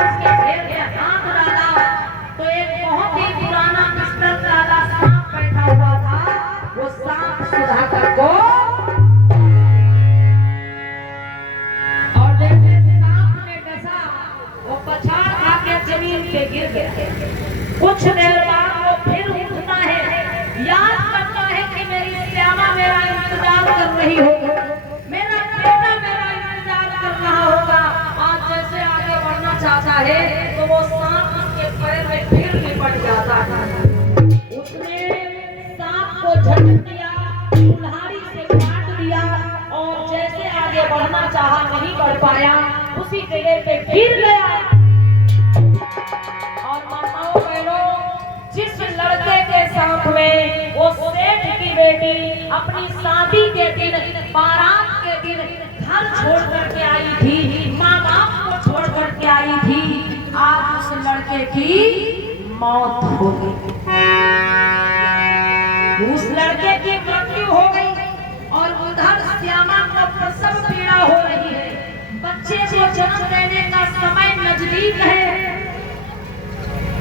उसके ढेर में हाथ डाला तो एक बहुत ही पुराना बिस्तर वाला सांप बैठा हुआ था। वो सांप सुधाकर को और जैसे सांप ने डसा वो पछाड़ खा के जमीन पे गिर गया। कुछ देर बाद वो फिर उठता है, याद करता है कि मेरी श्यामा मेरा इंतजार कर रही होगी, मेरा बेटा मेरा इंतजार कर रहा होगा। आज जैसे आगे बढ़ना चाहता है तो वो सांप उसके पैर में फिर लिपट जाता है। उसने सांप को झटक दिया, कुल्हाड़ी से काट दिया और जैसे आगे बढ़ना चाहा नहीं बढ़ पाया, उसी जगह पे गिर गया। और माताओं बहनों, जिस लड़के के साथ में वो सेठ की बेटी अपनी शादी के दिन, बारात के दिन घर छोड़ करके आई थी, माँ बाप को छोड़ करके आई थी, आज उस लड़के की मौत हो गई। उस लड़के की मृत्यु हो गई और उधर श्यामा को प्रसव पीड़ा हो रही है। बच्चे को जन्म देने का समय नजदीक है।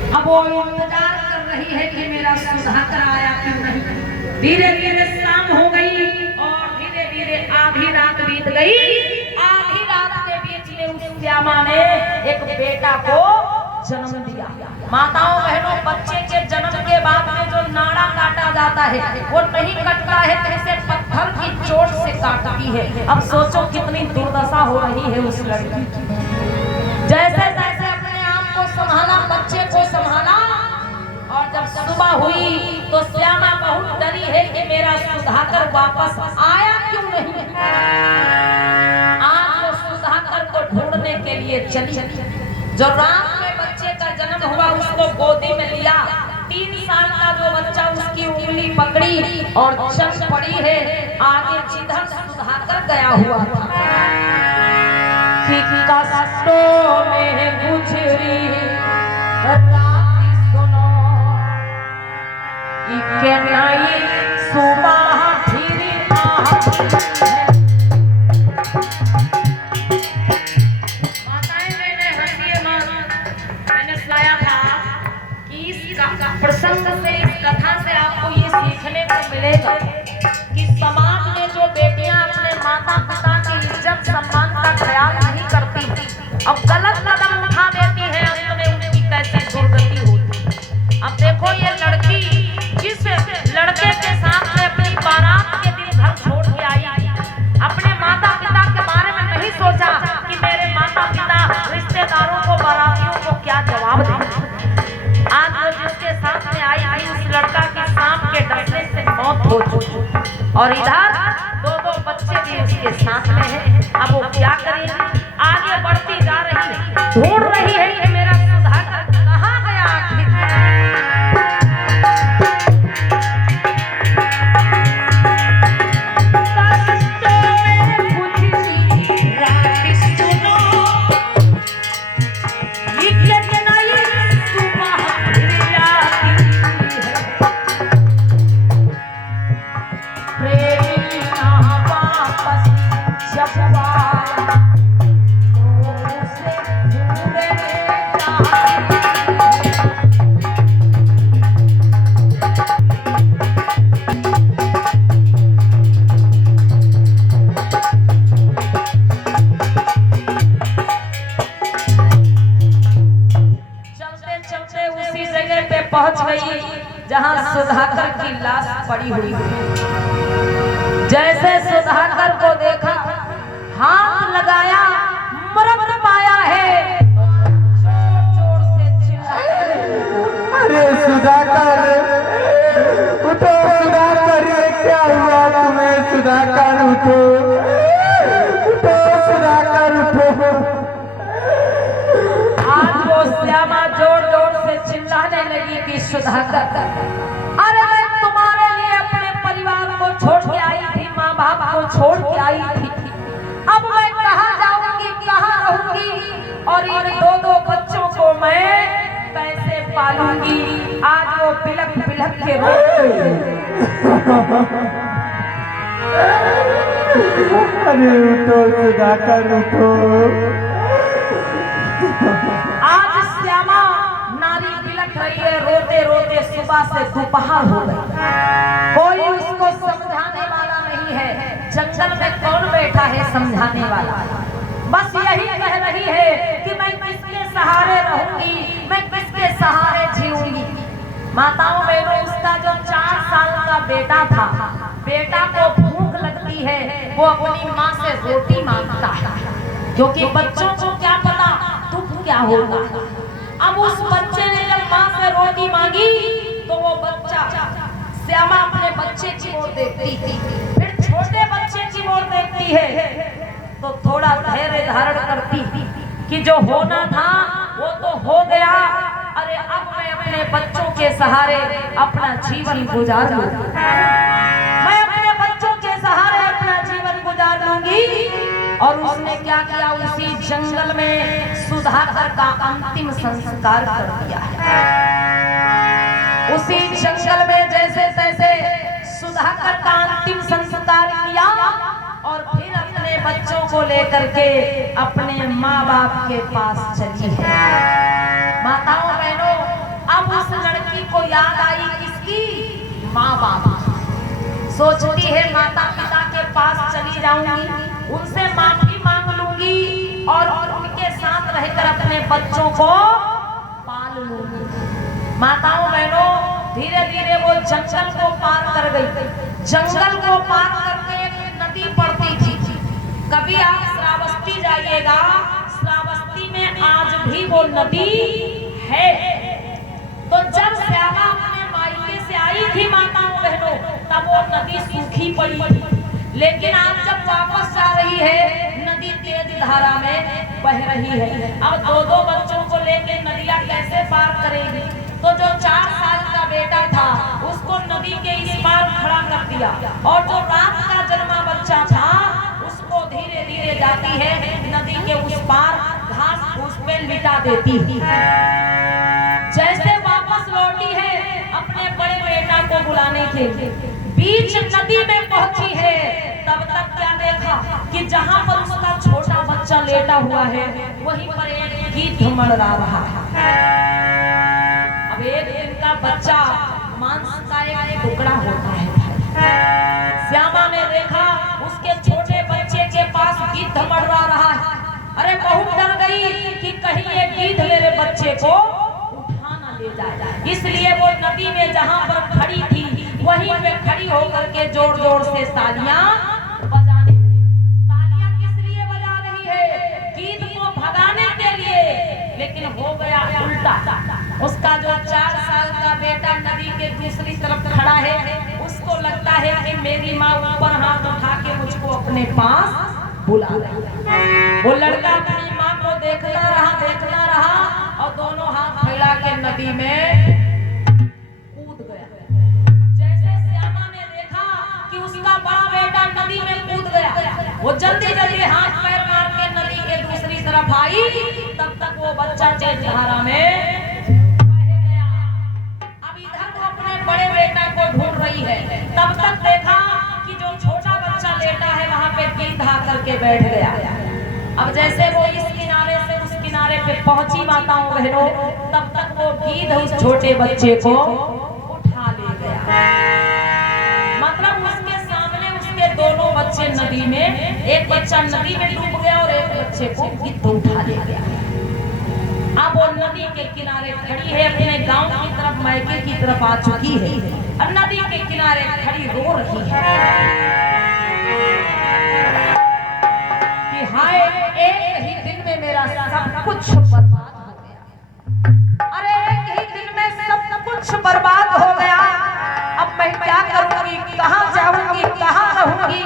अब वो इंतजार कर रही है कि मेरा सुधाकर आया क्यों नहीं। धीरे धीरे शाम हो गई और धीरे धीरे आधी रात बीत गई। आधी रात के बीच में उस श्यामा ने एक बेटा को जन्म दिया। माताओं बहनों, बच्चे के जन्म के बाद में जो नाड़ा काटा जाता है वो नहीं कटता है, कैसे पत्थर की चोट से काटती है। अब सोचो कितनी दुर्दशा हो रही है उस लड़की की। जैसे तैसे अपने आप को संभाला, बच्चे को संभाला और जब सुबह हुई तो श्यामा बहुत डरी है कि मेरा सुधाकर वापस आया क्यों नहीं। आज वो सुधाकर को ढूंढने के लिए चली। जो रात में बच्चे का जन्म हुआ उसको गोदी में लिया। 3 साल का जो बच्चा उसकी उंगली पकड़ी और चल पड़ी है। आगे जिधर सुधाकर गया हुआ था, कष्टों में गुजरी रात सुनो कि नई सुबह फिर प्रसंग से, इस कथा से आपको ये सीखने को मिलेगा कि समाज में जो बेटियां अपने माता पिता की इज्जत सम्मान का ख्याल नहीं करती, अब गलत कदम उठा देती है, अंत में उनकी कैसी दुर्गति होती। अब देखो ये लड़की जिस लड़के के साथ में अपनी बारात के दिन घर छोड़ के आई, अपने माता पिता के बारे में नहीं सोचा कि मेरे माता पिता रिश्तेदारों को, बारातियों को क्या जवाब दें। आज वो जिसके साथ में आई उस लड़का की सांप के डसने से मौत हो चुकी और इधर 2 बच्चे भी उसके साथ में हैं। अब वो क्या करेगी, आगे बढ़ती जा रही है, ढूंढ रही है कि मेरा सुधाकर कहाँ गया आखिर। पहुंच गई जहां सुधाकर की लाश पड़ी हुई है। जैसे सुधाकर को देखा, हाथ लगाया, मरद पाया है, जोर से चिल्लाया, अरे सुधाकर उठो, सुधाकर ये क्या हुआ तुम्हें, सुधाकर उठो, उठो सुधाकर उठो। आज वो श्यामा जोर जोर से चिल्लाने लगी कि सुधाकर, अरे मैं तुम्हारे लिए अपने परिवार को छोड़ के आई थी, माँ बाप को छोड़ के आई थी, अब मैं कहाँ जाऊंगी, कहाँ रहूंगी और इन 2 बच्चों को मैं कैसे पालूंगी। आज वो बिलख बिलख के रो अरे उठो सुधाकर उठो। सुबह से दोपहर हो गई, कोई उसको समझाने वाला नहीं है। जंगल में कौन बैठा है समझाने वाला? बस यही कह रही है कि मैं किसके सहारे रहूंगी, मैं किसके सहारे जीऊंगी। माताओं बहनों, उसका जो 4 साल का बेटा था, बेटा को भूख लगती है, वो अपनी माँ से रोटी मांगता है, क्योंकि बच्चों को क्या पता दुख क्या होगा। अब उस बच्चे ने जब माँ से रोटी मांगी तो वो बच्चा, श्यामा अपने बच्चे की ओर देखती थी, फिर छोटे बच्चे की ओर देखती है, तो थोड़ा धैर्य धारण करती कि जो होना था वो तो हो गया, अरे अब मैं अपने बच्चों के सहारे अपना जीवन गुजार लूं, मैं अपने बच्चों के सहारे अपना जीवन गुजार लूंगी। और उसने क्या किया, उसी जंगल में सुधाकर का अंतिम संस्कार कर दिया है। उसी जंगल में जैसे तैसे सुधाकर का अंतिम संस्कार किया और फिर अपने बच्चों को लेकर के अपने माँ बाप के पास चली है। माताओं बहनों, अब उस लड़की को याद आई किसकी? माँ बाप। सोचती है माता पिता के पास चली जाऊंगी, उनसे माफी मांग लूंगी और उनके साथ रहकर अपने बच्चों को पाल लूंगी। माताओं बहनों, धीरे धीरे वो जंगल को पार कर गई। जंगल को पार करके एक नदी पड़ती थी। कभी आप श्रावस्ती जाइएगा, श्रावस्ती में आज भी वो नदी है। तो जब श्यामा अपने मायके से आई थी माताओं बहनों, तब वो नदी सूखी पड़ी थी, लेकिन आज जब वापस जा रही है, नदी तेज धारा में बह रही है। अब दो बच्चों को लेके नदियाँ कैसे पार करेगी? तो जो 4 साल का बेटा था उसको नदी के इस पार खड़ा कर दिया, और जो रात का जन्मा बच्चा था उसको धीरे धीरे जाती है नदी के उस पार घास फूस पे लिटा देती है। जैसे वापस लौटी है अपने बड़े बेटा को बुलाने के लिए, बीच नदी में पहुंची है, तब तक क्या देखा कि जहां पर उसका छोटा बच्चा लेटा हुआ है, वहीं पर एक गीध मड़रा रहा है। अब एक दिन का बच्चा मांस का एक टुकड़ा होता है। श्यामा ने देखा उसके छोटे बच्चे के पास गीध मड़रा रहा है। अरे बहुत डर गई कि कहीं ये गीध मेरे बच्चे को उठा ना ले जाए, इसलिए वो नदी में जहां पर खड़ी थी वहीं पे खड़ी होकर के जोर जोर से तालियां बजाने। तालियां किस लिए बजा रही है? गीध को भगाने के लिए। लेकिन हो गया उल्टा। उसका जो 4 साल का बेटा नदी के दूसरी तरफ खड़ा है, उसको लगता है कि मेरी माँ ऊपर हाथ उठा के मुझको अपने पास बुला रही। वो लड़का अपनी माँ को देखता रहा और दोनों हाथ फैला के नदी में कूद गया। जैसे श्यामा ने देखा कि उसका बड़ा बेटा नदी में कूद गया, वो जल्दी जल्दी हाथ पैर मार के नदी के दूसरी तरफ आई, तब तक वो बच्चा तेज धारा में बह गया। अब इधर वो अपने बड़े बेटा को ढूंढ रही है, तब तक देखा कि जो छोटा बच्चा लेटा है वहां पे गीध आकर के बैठ गया। अब जैसे वो इस किनारे से उस किनारे पे पहुंची माताओं बहनों, तब तक वो गीध उस छोटे बच्चे को उठा ले गया। मतलब उसके सामने उसके दोनों बच्चे नदी में, एक बच्चा नदी में डूब गया और एक बच्चे को गिद्ध उठा ले गया। अब वो नदी के किनारे खड़ी है, अपने गांव की तरफ, मायके की तरफ आ चुकी है, और नदी के किनारे खड़ी रो रही है कि हाय, एक ही दिन में मेरा सब कुछ बर्बाद हो गया। अरे एक ही दिन में सब कुछ बर्बाद हो गया। अब मैं क्या करूंगी, कहां जाऊंगी, कहां रहूंगी?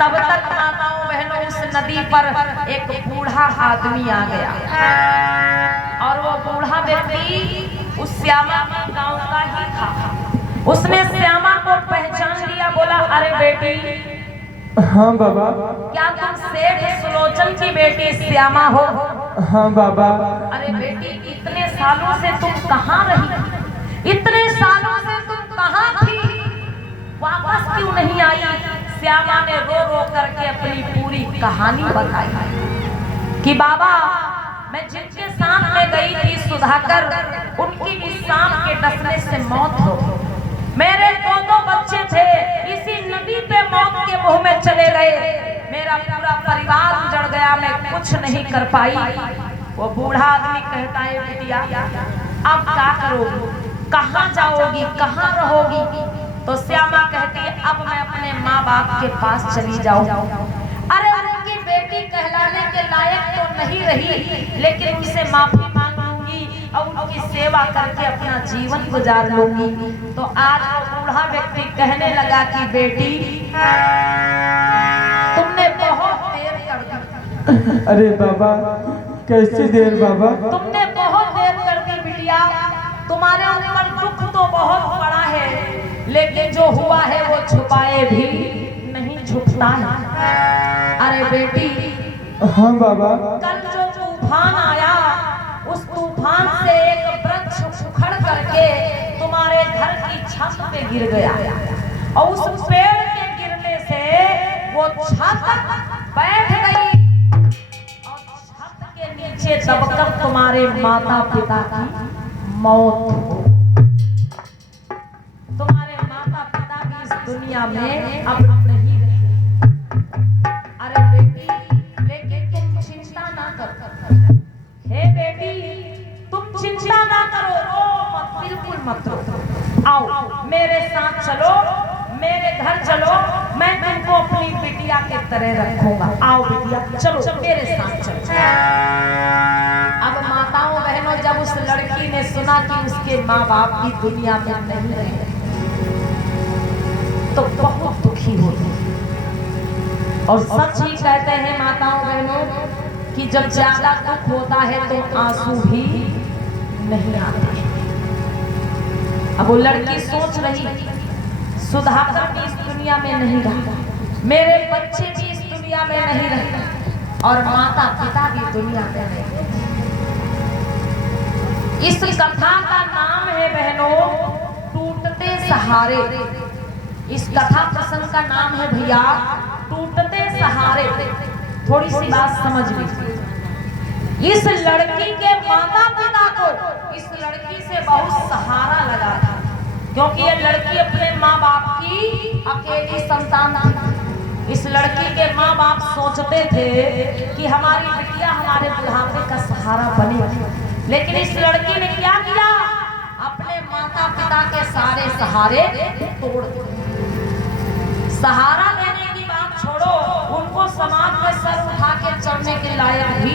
तब तक माताओं बहनों, उस नदी पर एक बूढ़ा आदमी आ गया, और वो बूढ़ा व्यक्ति उस श्यामा के गांव का ही था। उसने श्यामा को पहचान लिया, बोला, अरे बेटी। हाँ बाबा। क्या तुम सेठ सुलोचन की बेटी श्यामा हो? हाँ बाबा। अरे बेटी, इतने सालों से तुम कहाँ रही? इतने सालों से तुम कहाँ थी? वापस क्यों नहीं आई? श्यामा ने रो रो करके अपनी पूरी कहानी बताई कि बाबा, मैं जिनके साथ में गई थी सुधाकर, उनकी भी सांप के डसने से मौत हो गई। मेरे दो बच्चे थे, इसी नदी पे मौत के मुंह में चले गए। मेरा पूरा परिवार उजड़ गया, मैं कुछ नहीं कर पाई। वो बूढ़ा आदमी कहता है, बिटिया अब क्या करोगी, कहाँ जाओगी, कहाँ रहोगी? तो श्यामा कहती है, अब मैं अपने माँ बाप के पास चली जाऊँ। अरे उनकी बेटी कहलाने के लायक तो नहीं रही, लेकिन उनसे माफी मांग लूंगी और उनकी सेवा करके अपना जीवन गुजार लूंगी। तो आज वो बूढ़ा व्यक्ति कहने लगा कि बेटी तुमने बहुत देर कर दी। अरे बाबा कैसी देर बाबा? तुमने बहुत देर कर दी बिटिया, तुम्हारे ऊपर दुख तो बहुत बड़ा है, लेकिन जो हुआ है वो छुपाए भी नहीं छुपता है। अरे बेटी, हाँ बाबा। कल जो तूफान आया, उस तूफान से एक वृक्ष उखड़ करके तुम्हारे घर की छत पे गिर गया और उस पेड़ के गिरने से वो छत बैठ गई और छत के नीचे दबकर तुम्हारे माता पिता की मौत हो। तुम्हारे माता पिता भी इस दुनिया में अब नहीं रहे। अरे बेटी, लेकिन तुम चिंता ना करो। हे बेटी, तुम चिंता ना करो, रो मत, बिल्कुल मत रो। आओ मेरे साथ चलो, मेरे घर चलो, मैं तुमको अपनी बिटिया के तरह रखूंगा। आओ बिटिया, चलो मेरे साथ चलो। अब माताओं बहनों, जब उस लड़की ने सुना कि उसके माँ बाप भी दुनिया में नहीं रहे, तो बहुत दुखी होती। और सच ही कहते हैं माताओं बहनों कि जब ज्यादा दुख होता है तो आंसू भी नहीं आते। अब वो लड़की सोच रही, सुधाकर भी इस दुनिया में नहीं रहा, मेरे बच्चे भी इस दुनिया में नहीं रहे और माता पिता भी दुनिया में नहीं। इस कथा का नाम है बहनों टूटते सहारे। इस कथा प्रसंग का नाम है भैया टूटते सहारे। थोड़ी सी बात समझ लीजिए। इस लड़की के माता पिता को इस लड़की से बहुत सहारा लगा था, क्योंकि ये लड़की अपने माँ बाप की अकेली संतान थी। इस लड़की के माँ बाप सोचते थे कि हमारी बिटिया हमारे बुढ़ापे का सहारा बने, लेकिन इस लड़की ने क्या किया, अपने माता पिता के सारे सहारे तोड़ दिए। सहारा देने की बात छोड़ो, उनको समाज में सर उठा के चढ़ने के लायक भी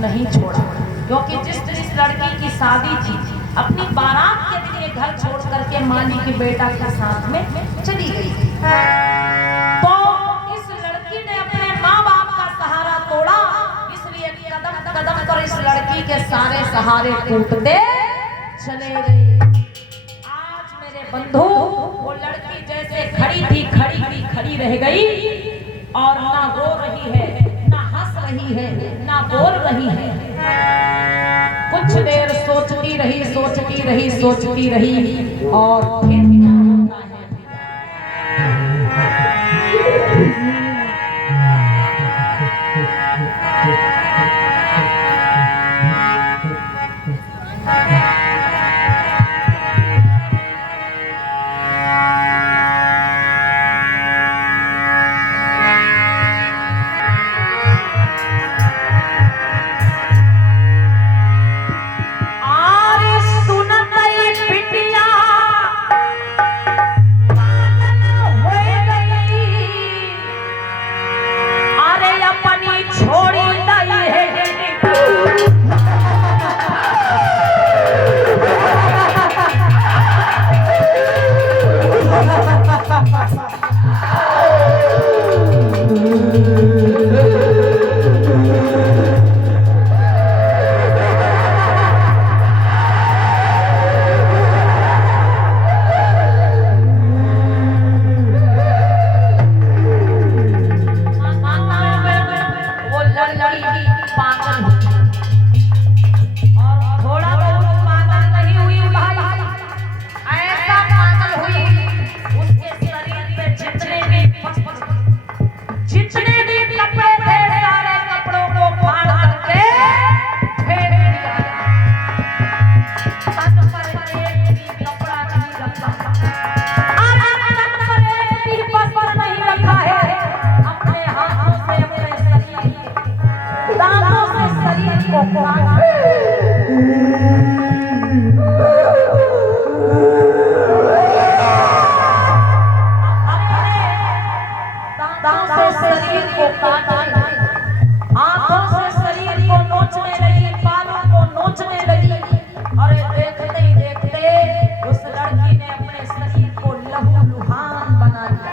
नहीं छोड़ा, क्योंकि जिस लड़की की शादी थी, अपनी बारात के दिन ये घर छोड़ करके माली के बेटा के साथ में चली गई। तो इस लड़की ने अपने माँ बाप का सहारा तोड़ा, इसलिए कदम कदम पर इस लड़की के सारे सहारे टूटते चले गए। आज मेरे बंधु, वो लड़की जैसे खड़ी रह गई और ना रो रही है, ना हंस रही है, ना बोल रही है। कुछ देर सोचती रही और फिर क्या होता है। दांतों से शरीर को काटने, आंखों से शरीर को नोचने लगी, बालों को नोचने लगी और देखते ही देखते उस लड़की ने अपने शरीर को लहूलुहान बना दिया।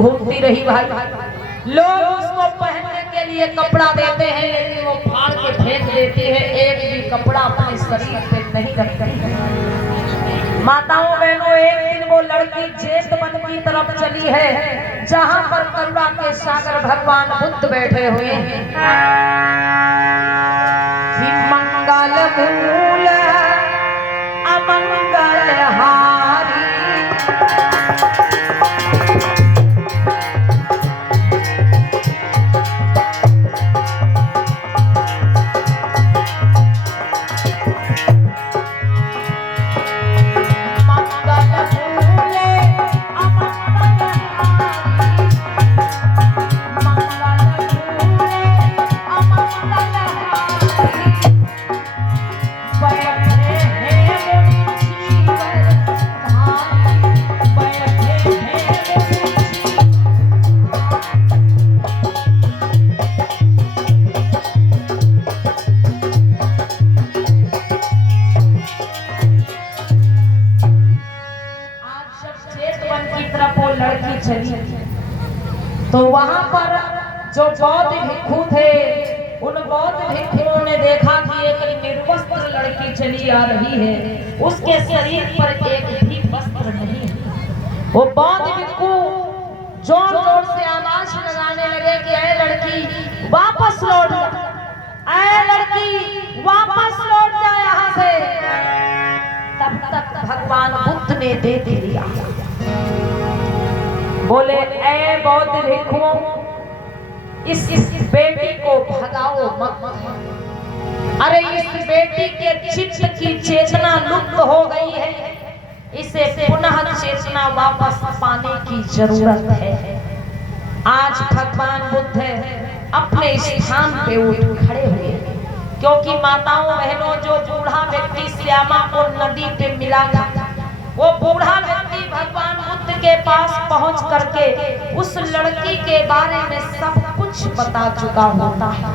घूमती रही भाई। लोग उसको पहनने के लिए कपड़ा देते हैं लेकिन वो फाड़ के फेंक देती है, एक भी कपड़ा अपने शरीर पे नहीं रखती है। माताओं बहनों, एक दिन वो लड़की जेठ वन की तरफ चली है जहां पर करुणा के सागर भगवान बुद्ध बैठे हुए हैं। मंगल मूल अमंगल हारी तरफ वो लड़की चली तो वहां पर जो बौद्ध भिक्षु थे उन बौद्ध भिक्षुओं ने देखा कि एक निर्वस्त्र लड़की चली आ रही है, उसके शरीर पर एक भी वस्त्र नहीं है। वो बौद्ध भिक्षु जोर जोर से आवाज लगाने लगे कि ऐ लड़की वापस लौट जा, ऐ लड़की वापस लौट जा यहाँ से। तब तक भगवान बुद्ध ने देख लिया, बोले ऐ बौद्ध भिक्षुओं, इस बेटी को भगाओ मत। अरे इस बेटी के चित्त की चेतना लुप्त हो गई है, इसे पुनः चेतना वापस पाने की जरूरत है। आज भगवान बुद्ध अपने स्थान पे उठ खड़े हुए, क्योंकि माताओं बहनों जो बूढ़ा व्यक्ति श्यामा को नदी पे मिला था, वो बूढ़ा व्यक्ति भगवान बुद्ध के पास पहुंच करके उस लड़की के बारे में सब कुछ बता चुका होता है।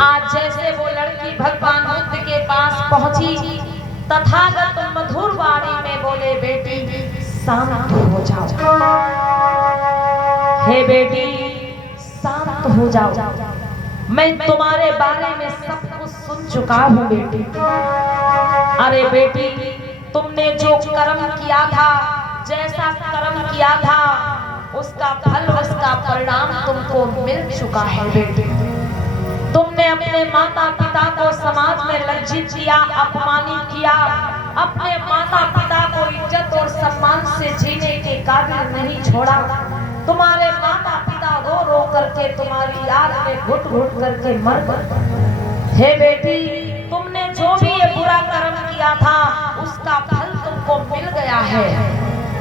आज जैसे वो लड़की भगवान बुद्ध के पास पहुंची, तथागत मधुर वाणी में बोले, बेटी शांत हो जाओ, हे बेटी शांत हो जाओ, मैं तुम्हारे बारे में सब कुछ सुन चुका हूँ बेटी। अरे बेटी, तुमने जो कर्म किया था, जैसा कर्म किया था, उसका फल, उसका परिणाम तुमको मिल चुका है बेटी। तुमने अपने माता पिता को समाज में लज्जित किया, अपमानित किया, अपने माता पिता को इज्जत और सम्मान से जीने के काबिल नहीं छोड़ा। तुम्हारे माता पिता रो रो करके तुम्हारी याद में घुट घुट करके मर गए। हे बेटी, तुमने जो भी ये बुरा कर्म किया था, उसका फल तुमको मिल गया है।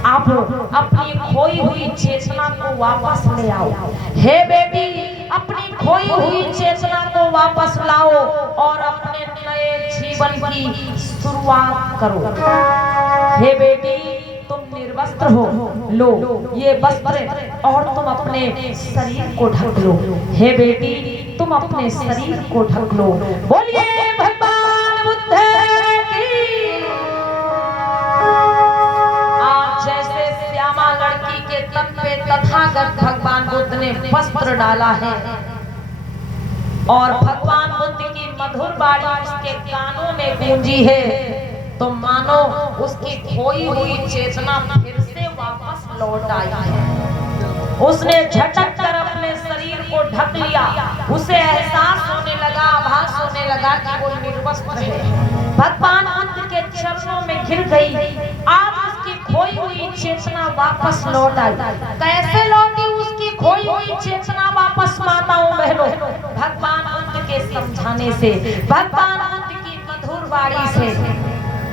आप अपनी खोई हुई चेतना को वापस ले आओ। हे बेटी, अपनी खोई हुई चेतना को वापस लाओ और अपने नए जीवन की शुरुआत करो। हे बेटी, तुम निर्वस्त्र हो, लो ये वस्त्र और तुम अपने शरीर को ढक लो। हे बेटी, तुम अपने शरीर को ढक लो। बोलिए भगवान बुद्ध की। आज जैसे श्यामा लड़की के तन पे तथागत भगवान बुद्ध ने वस्त्र डाला है और भगवान बुद्ध की मधुर वाणी उसके कानों में गूंजी है, तो मानो उसकी खोई हुई चेतना फिर से वापस लौट आई है। उसने झटक कर अपने शरीर को ढक लिया। उसे एहसास होने लगा, आभास होने लगा कि वो निर्वस्त्र है। भगवान बुद्ध के चरणों में गिर गई। आज उसकी खोई हुई चेतना वापस लौट आई। कैसे लौटी उसकी खोई हुई चेतना वापस माताओं बहनों? भगवान बुद्ध के समझाने से, भगवान बुद्ध की मधुर वाणी से।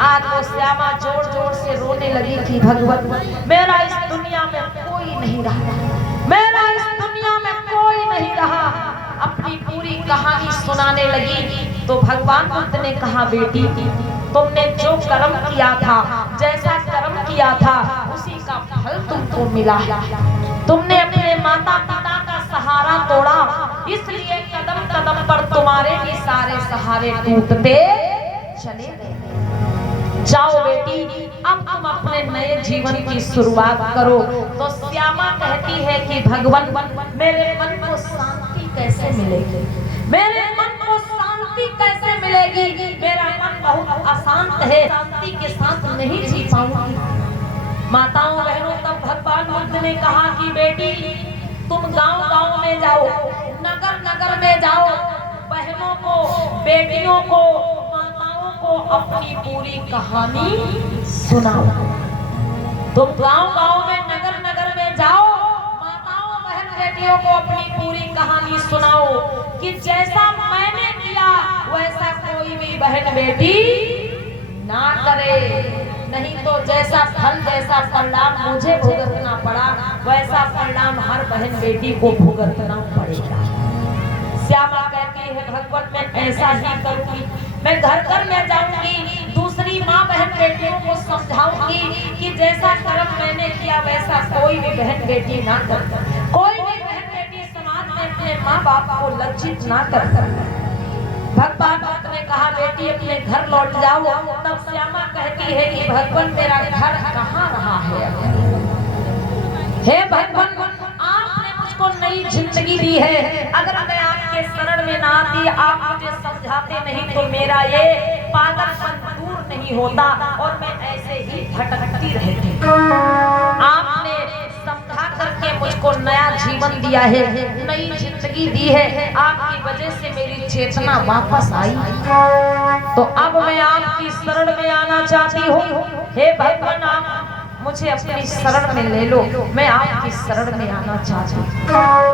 आज वो श्यामा जोर जोर से रोने लगी कि भगवान, मेरा इस दुनिया में कोई नहीं रहा, मेरा इस दुनिया में कोई नहीं रहा। अपनी पूरी कहानी सुनाने लगी तो भगवान बुद्ध ने कहा, बेटी, तुमने जो कर्म किया था, जैसा कर्म किया था, उसी का फल तुमको मिला है। तुमने अपने माता पिता का सहारा तोड़ा, इसलिए कदम कदम पर तुम्हारे भी सारे सहारे टूटते चले गए। जाओ बेटी, अब तुम अपने नए जीवन की शुरुआत करो। तो श्यामा कहती है कि भगवान, मेरे मन को शांति कैसे मिलेगी? मेरे मन को शांति कैसे मिलेगी? मेरा मन बहुत अशांत है, शांति के साथ नहीं जी पाऊंगी। माताओं बहनों, तब भगवान बुद्ध ने कहा कि बेटी, तुम गांव गांव में जाओ, नगर नगर में जाओ, बहनों को, बेटियों को, अपनी पूरी कहानी सुनाओ। तुम गांव गांव में, नगर नगर में जाओ, माताओं बहन बेटियों को अपनी पूरी कहानी सुनाओ कि जैसा मैंने किया वैसा कोई भी बहन बेटी ना करे, नहीं तो जैसा फल, जैसा परिणाम मुझे भुगतना पड़ा, वैसा परिणाम हर बहन बेटी को भुगतना पड़ेगा। श्यामा कहती है, भगवान, मैं ऐसा ही करूंगी। मैं घर घर में जाऊंगी, दूसरी माँ बहन बेटियों को समझाऊंगी कि जैसा कर्म मैंने किया वैसा कोई भी बहन बेटी ना कर, कोई भी बहन बेटी समाज में अपने माँ बाप को लज्जित ना कर। भगवान बुद्ध ने कहा, बेटी अपने घर लौट जाओ। तब श्यामा कहती कहती है कि भगवान मेरा घर कहाँ रहा है? हे भगवान, आपने मुझको नई जिंदगी दी है, अगर मैं आपके शरण में ना आती, आप मुझे समझाते नहीं तो मेरा ये पागलपन दूर नहीं होता और मैं ऐसे ही भटकती रहती। आपने समझा करके मुझको नया जीवन दिया है, नई जिंदगी दी है, आपकी वजह से मेरी चेतना वापस आई। तो अब मैं आपकी शरण में आना चाहती हूँ। हे भगवान, आप मुझे अपनी शरण में ले लो, मैं आपकी शरण में आना चाहती हूँ।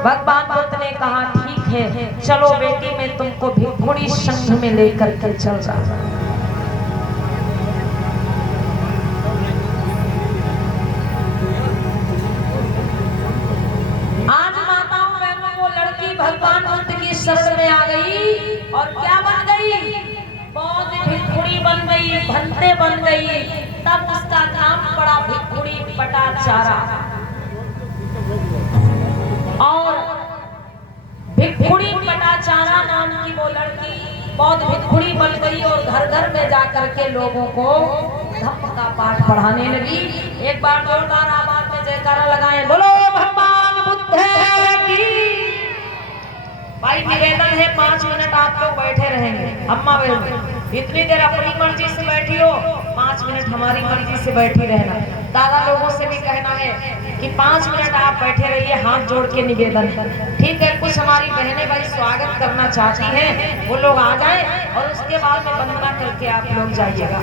भगवान बुद्ध ने कहा ठीक है, चलो बेटी, मैं तुमको भिक्षुणी संघ में लेकर के चल रहा हूँ। आज माताओं बहनों, वो लड़की भगवान बुद्ध की शरण में आ गई और क्या बन गई? बौद्ध भिक्षुणी बन गई, भंते बन गई। तब उसका नाम पड़ा भिक्षुणी पटाचारा। और भिक्षुणी पटाचारा नाम की वो लड़की बौद्ध भिक्षुणी बन गई और घर घर में जाकर के लोगों को धम्म का पाठ पढ़ाने लगी। एक बार जोरदार आवाज में जयकारा लगाएं, बोलो भगवान बुद्ध की। भाई निवेदन है, 5 मिनट आप लोग बैठे रहेंगे। अम्मा बहन, इतनी देर अपनी मर्जी से बैठी हो, 5 मिनट हमारी मर्जी से बैठी रहना। दादा लोगों से भी कहना है कि 5 मिनट आप बैठे रहिए, हाथ जोड़ के निवेदन है, ठीक है? कुछ हमारी बहनें भाई स्वागत करना चाहती हैं, वो लोग आ जाए और उसके बाद में वंदना करके आप लोग जाइएगा।